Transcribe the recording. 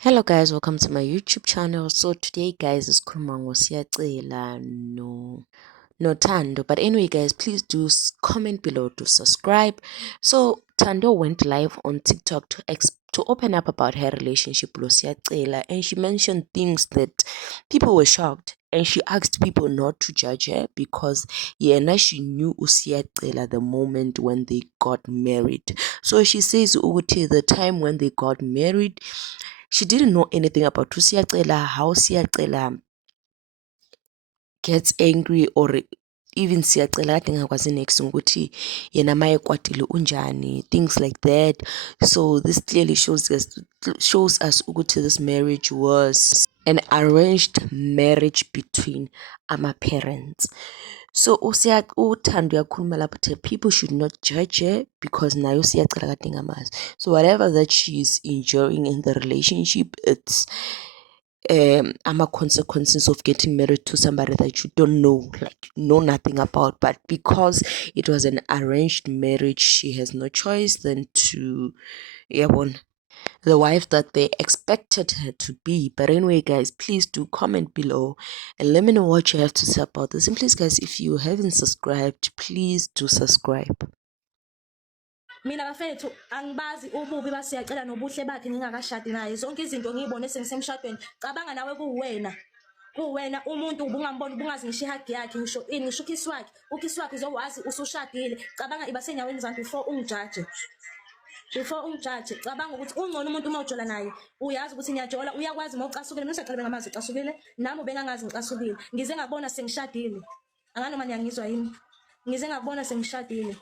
Hello guys, welcome to my YouTube channel. So today guys is Kumango Siyacela no Tando. But anyway guys, please do comment below to subscribe. So Tando went live on TikTok to open up about her relationship with Siyacela, and she mentioned things that people were shocked, and she asked people not to judge her because now she knew Siyacela the moment when they got married. So she says ukuthi the time when they got married, she didn't know anything about Siyacela, how Siyacela gets angry, or even Siyacela kade engakwazi next ukuthi yena mayekwatile unjani, things like that. So this clearly shows us ukuthi this marriage was an arranged marriage between our parents. So uThando uyakhuluma lapho people should not judge her because nayo Siyacela kade engamazi. So whatever that she is enjoying in the relationship, it's consequences of getting married to somebody that you don't know, like know nothing about. But because it was an arranged marriage, she has no choice than to the wife that they expected her to be. But anyway guys, please do comment below and let me know what you have to say about this. And please guys, if you haven't subscribed, please do subscribe. Mina bafethu angibazi ububi basiyacela nobuhle bakhe ngingakashadi naye. Zonke izinto ngiyibone sengisemshadweni. Cabanga nawe kuwena umuntu ubungambona ubungazi ngisho ihagi yakhe ngisho ini ngisho ukhisi wakhe uzowazi usushadile. Cabanga iba senyaweni zami before ungijudge. Cabanga ukuthi ungcono umuntu mawujola naye uyazi ukuthi ngiyajola, uyakwazi mawucasukile. Mina usaqala ngamazi ucasukile, nami ubengangazi ngicasukile. Ngize ngabona sengishadile. Anganoma niyangizwa yini? Ngize ngabona sengishadile.